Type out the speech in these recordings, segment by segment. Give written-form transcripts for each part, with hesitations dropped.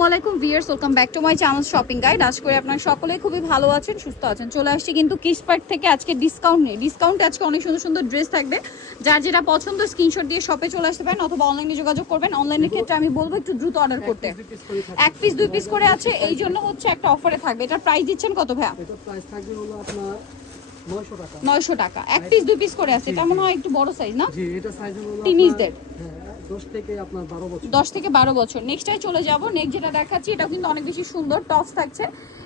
আসসালামু আলাইকুম viewers, welcome back to my channel shopping guide. আশা করি আপনারা সকলেই খুবই ভালো আছেন, সুস্থ আছেন। চলে আসছি কিন্তু কিসপার্ট থেকে আজকে ডিসকাউন্ট নেই। ডিসকাউন্টে আজকে অনেক সুন্দর সুন্দর ড্রেস থাকবে। যার যেটা পছন্দ স্ক্রিনশট দিয়ে শপে চলে আসতে পারেন অথবা অনলাইনে যোগাযোগ করবেন। অনলাইনের ক্ষেত্রে আমি বলবো একটু দ্রুত অর্ডার করতে। এক পিস দুই পিস করে আছে, এই জন্য হচ্ছে একটা অফারে থাকবে। এটার প্রাইস দিচ্ছেন কত ভাইয়া? এটা প্রাইস থাকবে হলো আপনার 900 টাকা। 900 টাকা। এক পিস দুই পিস করে আছে, এটা মনে হয় একটু বড় সাইজ না? জি, এটা সাইজ হলো টিনেজদের। হ্যাঁ, 10 থেকে আপনার 12 বছর। 10 থেকে 12 বছর। নেক্সটে চলে যাব। নেক্সট যেটা দেখাচ্ছি এটা কিন্তু অনেক বেশি সুন্দর টপস থাকছে।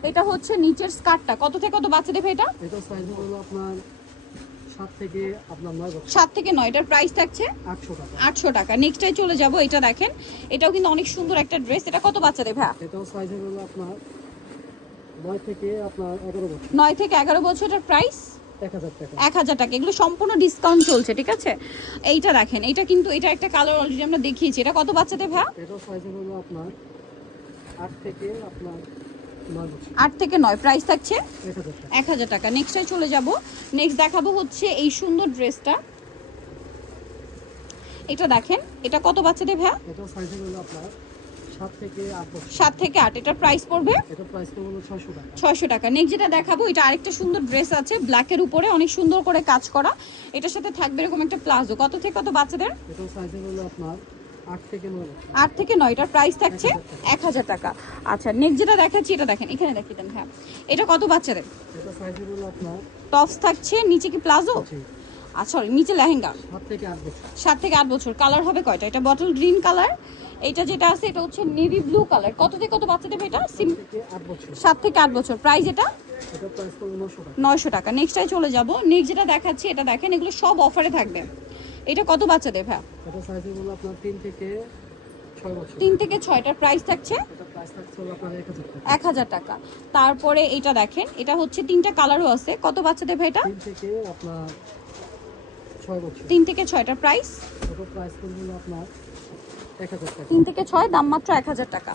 এটা হচ্ছে নিচের স্কার্টটা। কত থেকে কত বাচ্চা দেবে এটা? এটা সাইজ হলো আপনার 7 থেকে আপনার 9 বছর। 7 থেকে 9। এটার প্রাইস থাকছে 800 টাকা। 800 টাকা। নেক্সটে চলে যাব। এটা দেখেন, এটাও কিন্তু অনেক সুন্দর একটা ড্রেস। এটা কত বাচ্চা দেবে ভাই? এটাও সাইজ হলো আপনার 9 থেকে আপনার 11 বছর। 9 থেকে 11 বছর। এটার প্রাইস 1000 টাকা। 1000 টাকা। এগুলো সম্পূর্ণ ডিসকাউন্ট চলছে, ঠিক আছে? এইটা দেখেন, এটা কিন্তু এটা একটা কালার অলরেডি আমরা দেখিয়েছি। এটা কত বাচ্চা দেবে ভাই? এটাও সাইজ হলো আপনার 8 থেকে আপনার 9 বছর। 8 থেকে 9। প্রাইস থাকছে 1000 টাকা। 1000 টাকা। নেক্সটে চলে যাব। নেক্সট দেখাবো হচ্ছে এই সুন্দর ড্রেসটা। এটা দেখেন, এটা কত বাচ্চা দেবে ভাই? এটাও সাইজ হলো আপনার 7 থেকে 8 বছর। 7 থেকে 8। এটার প্রাইস পড়বে এটা প্রাইস হলো 600 টাকা। 600 টাকা। নেক্সট যেটা দেখাবো, এটা আরেকটা সুন্দর ড্রেস আছে ব্ল্যাকের উপরে, অনেক সুন্দর করে কাজ করা। এটার সাথে থাকবে এরকম একটা প্লাজো। কত থেকে কত বাচ্চাদের? এটাও সাইজ হলো আপনার 8 থেকে 9 বছর। 8 থেকে 9। এটার প্রাইস থাকছে 1000 টাকা। আচ্ছা, নেক্সট যেটা দেখাচ্ছি এটা দেখেন, এখানে দেখিয়ে দেন। হ্যাঁ, এটা কত বাচ্চাদের? এটা সাইজ হলো আপনার টপস থাকছে, নিচে কি প্লাজো? জি, আচ্ছা সরি, নিচে লেহেঙ্গা। 7 থেকে 8 বছর। 7 থেকে 8 বছর। কালার হবে কয়টা? এটা বটল গ্রিন কালার। এটা যেটা আছে এটা হচ্ছে নেভি ব্লু কালার। কত থেকে কত বাচ্চা দেবে এটা? থেকে 8 বছর। 7 থেকে 8 বছর। প্রাইস এটা এটা প্রাইস হলো 900 টাকা। 900 টাকা। নেক্সটটাই চলে যাব। নেক্সট যেটা দেখাচ্ছি এটা দেখেন, এগুলো সব অফারে থাকবে। এটা কত বাচ্চা দেবে ভাই? এটা সাইজ হলো আপনার 3 থেকে 6 বছর। 3 থেকে 6। এটার প্রাইস থাকছে এটা প্রাইস থাকছে হলো আপনার 1000 টাকা। 1000 টাকা। তারপরে এটা দেখেন, এটা হচ্ছে তিনটা কালারও আছে। কত বাচ্চা দেবে এটা? 3 থেকে আপনার 6 বছর। 3 থেকে 6। এটার প্রাইস এটা প্রাইস হলো আপনার 1000 টাকা। 3 থেকে 6, দাম মাত্র 1000 টাকা।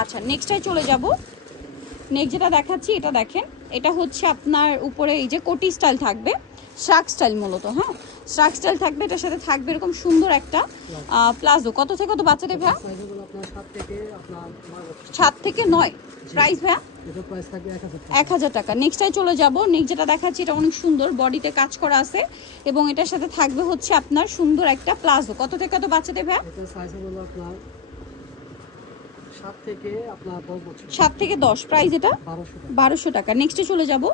আচ্ছা, নেক্সটটাই চলে যাব। নেক্সট যেটা দেখাচ্ছি এটা দেখেন, এটা হচ্ছে আপনার উপরে এই যে কোটি স্টাইল থাকবে, শার্ক স্টাইল মূলত। হ্যাঁ, শার্ক স্টাইল থাকবে। এটার সাথে থাকবে এরকম সুন্দর একটা প্লাজো। কত থেকে কত বাচ্চা দেবে ভাইয়া? সাইজ হলো আপনার 7 থেকে আপনার 9 বছর। 7 থেকে 9। প্রাইস ভাইয়া এটা প্রাইস থাকবে 1000 টাকা। 1000 টাকা। নেক্সটটাই চলে যাব। নেক্সট যেটা দেখাচ্ছি এটা অনেক সুন্দর, বডিতে কাজ করা আছে এবং এটার সাথে থাকবে হচ্ছে আপনার সুন্দর একটা প্লাজো। কত থেকে কত বাচ্চা দেবে ভাইয়া? এটা সাইজ হলো আপনার 7 থেকে আপনার 10 বছর। 7 থেকে 10। প্রাইস এটা 1200 টাকা। 1200 টাকা। নেক্সটে চলে যাব।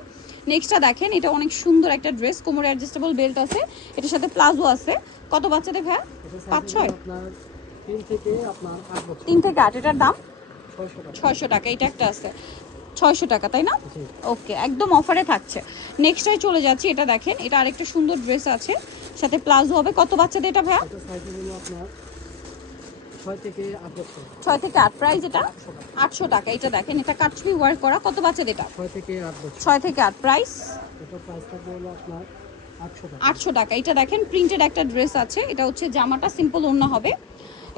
নেক্সটটা দেখেন, এটা অনেক সুন্দর একটা ড্রেস, কোমরে অ্যাডজাস্টেবল বেল্ট আছে, এটার সাথে প্লাজো আছে। কত বাচ্চাদের ভাইয়া? এটা 5 সাইজ 6। হলো আপনার 3 থেকে আপনার 8 বছর। 3 থেকে 8। এটার দাম 600 টাকা। 600 টাকা। এটা একটা আছে 600 টাকা, তাই না? জি। ওকে, একদম অফারে থাকছে। নেক্সটে চলে যাচ্ছি। এটা দেখেন, এটা আরেকটা সুন্দর ড্রেস আছে, সাথে প্লাজো হবে। কত বাচ্চাদের এটা ভাইয়া? এটা সাইজ হলো আপনার 6 থেকে 8 বছর। 6 থেকে 8। প্রাইস এটা 800 টাকা। এটা দেখেন, এটা কাটছবি ওয়ার্ক করা। কত বাচ্চাদের এটা? 6 থেকে 8 বছর। 6 থেকে 8। প্রাইস এটা প্রাইস থাকবে হলো আপনার 800 টাকা। 800 টাকা। এটা দেখেন, প্রিন্টেড একটা ড্রেস আছে। এটা হচ্ছে জামাটা সিম্পল ওড়না হবে।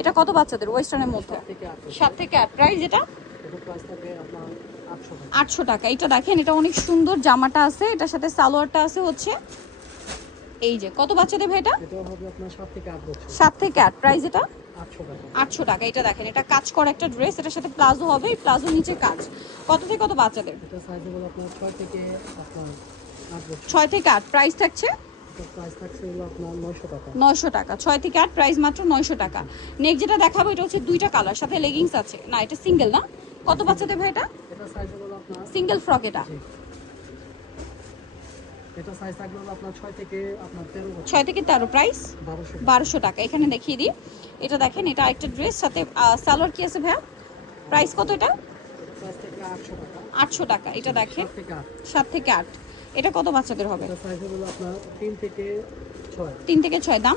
এটা কত বাচ্চাদের? ওয়েস্টার্নের মধ্যে 7 থেকে 8 বছর। 7 থেকে 8। প্রাইস এটা এটা প্রাইস থাকবে আপনার 800 টাকা। 800 টাকা। এটা দেখেন, এটা অনেক সুন্দর জামাটা আছে, এটার সাথে সালোয়ারটা আছে হচ্ছে এই যে। কত বাচ্চাদের ভাই এটা? এটা হবে আপনার 7 থেকে 8 বছর। 7 থেকে 8। প্রাইস এটা 800 টাকা। 800 টাকা। এটা দেখেন, এটা কাজ করা একটা ড্রেস, এটার সাথে প্লাজো হবে, এই প্লাজো নিচে কাজ। কত থেকে কত বাচ্চাদের? এটা সাইজ হলো আপনার 6 থেকে আপনার 8 বছর। 6 থেকে 8। প্রাইস থাকছে এটা প্রাইস থাকছে হলো আপনার 900 টাকা। 900 টাকা। 6 থেকে 8। প্রাইস মাত্র 900 টাকা। নেক্সট যেটা দেখাবো, এটা হচ্ছে দুইটা কালার, সাথে লেগিংস আছে। না, এটা সিঙ্গেল না। কত বাচ্চাদের ভাই এটা? এটা সাইজ হলো আপনার সিঙ্গেল ফ্রক এটা। জি। এটা সাইজ থাকবে হলো আপনার 6 থেকে আপনার 13 বছর। 6 থেকে 13। প্রাইস 1200 টাকা। 1200 টাকা। এখানে দেখিয়ে দিই। এটা দেখেন, এটা আরেকটা ড্রেস, সাথে সালোয়ার কি আছে ভাইয়া? প্রাইস কত এটা? প্রাইস থেকে 800 টাকা। 800 টাকা। এটা দেখেন 7 থেকে 8। 7 থেকে 8। এটা কত বাচ্চাদের হবে? এটা সাইজ হলো আপনার 3 থেকে 6। 3 থেকে 6। দাম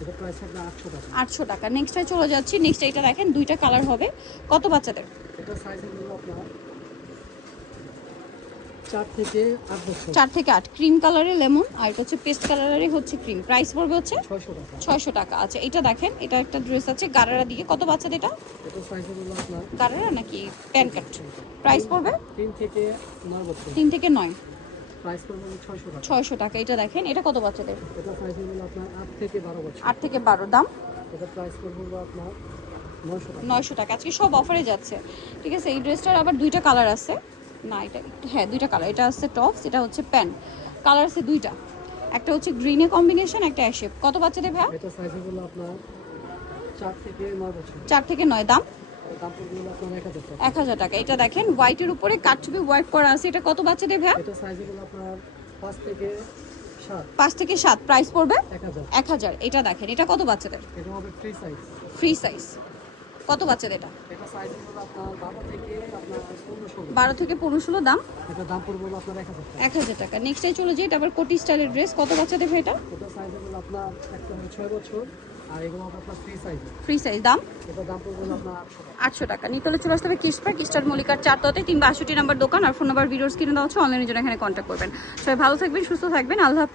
এটা প্রাইস থাকবে 800 টাকা। 800 টাকা। নেক্সটে চলে যাচ্ছি। নেক্সট এটা দেখেন, দুইটা কালার হবে। কত বাচ্চাদের? এটা সাইজ হলো আপনার 4 থেকে 8 বছর। 4 থেকে 8। ক্রিম কালারে লেমন, আর এটা হচ্ছে পেস্ট কালারে হচ্ছে ক্রিম। প্রাইস পড়বে হচ্ছে 600 টাকা। 600 টাকা। আচ্ছা, এটা দেখেন, এটা একটা ড্রেস আছে গারারা দিয়ে। কত বাচ্চাদের এটা? এটা সাইজ হলো আপনার গারারা নাকি প্যান কাট? প্রাইস পড়বে 3 থেকে 9 বছর। 3 থেকে 9। প্রাইস পড়বে হলো 600 টাকা। 600 টাকা। এটা দেখেন, এটা কত বাচ্চাদের? এটা সাইজ হলো আপনার 8 থেকে 12 বছর। 8 থেকে 12। দাম এটা প্রাইস পড়বে হলো আপনার 900 টাকা। 900 টাকা আজকে সব অফারে যাচ্ছে। ঠিক আছে, এই ড্রেসটার আবার দুইটা কালার আছে। না এটা হ্যাঁ দুইটা কালার, এটা হচ্ছে টপস, এটা হচ্ছে প্যান্ট। কালার আছে দুইটা, একটা হচ্ছে গ্রিনে কম্বিনেশন, একটা অ্যাশেপ। কত বাচ্চাদের ভাইয়া? এটা সাইজ হলো আপনার 4 থেকে 9 বছর। 4 থেকে 9। দাম দাম পড়বে হলো আপনার 1000 টাকা। 1000 টাকা। এটা দেখেন হোয়াইটের উপরে কাটছবি ওয়ার্ক করা আছে। এটা কত বাচ্চাদের ভাইয়া? এটা সাইজ হলো আপনার 5 থেকে 7। 5 থেকে 7, প্রাইস পড়বে 1000। 1000। এটা দেখেন, এটা কত বাচ্চাদের? এটা হবে ফ্রি সাইজ। Free size. কত বাচ্চাদের এটা? এটা সাইজ হলো আপনার 12 থেকে আপনার 15-16। 12 থেকে 15-16। দাম এটা দাম পড়বে হলো আপনার 1000 টাকা। 1000 টাকা। নেক্সটে চলে যাই, এটা আবার কোটি স্টাইলের ড্রেস। কত বাচ্চাদের ভাই এটা? এটা সাইজ হলো আপনার একটা 6 বছর, আর এগুলো হবে আপনার ফ্রি সাইজ। Free size. দাম এটা দাম পড়বে হলো আপনার 800 টাকা। 800 টাকা। নিতে হলে চলে আসতে হবে কিস পার্ক, স্টার মল্লিকার 4 তলাতে 362 নাম্বার দোকান। আর ফোন নাম্বার ভিডিওস কিনে দেওয়া হচ্ছে, অনলাইনে জন্য এখানে কন্ট্যাক্ট করবেন। সবাই ভালো থাকবেন, সুস্থ থাকবেন, আল্লাহ হাফেজ।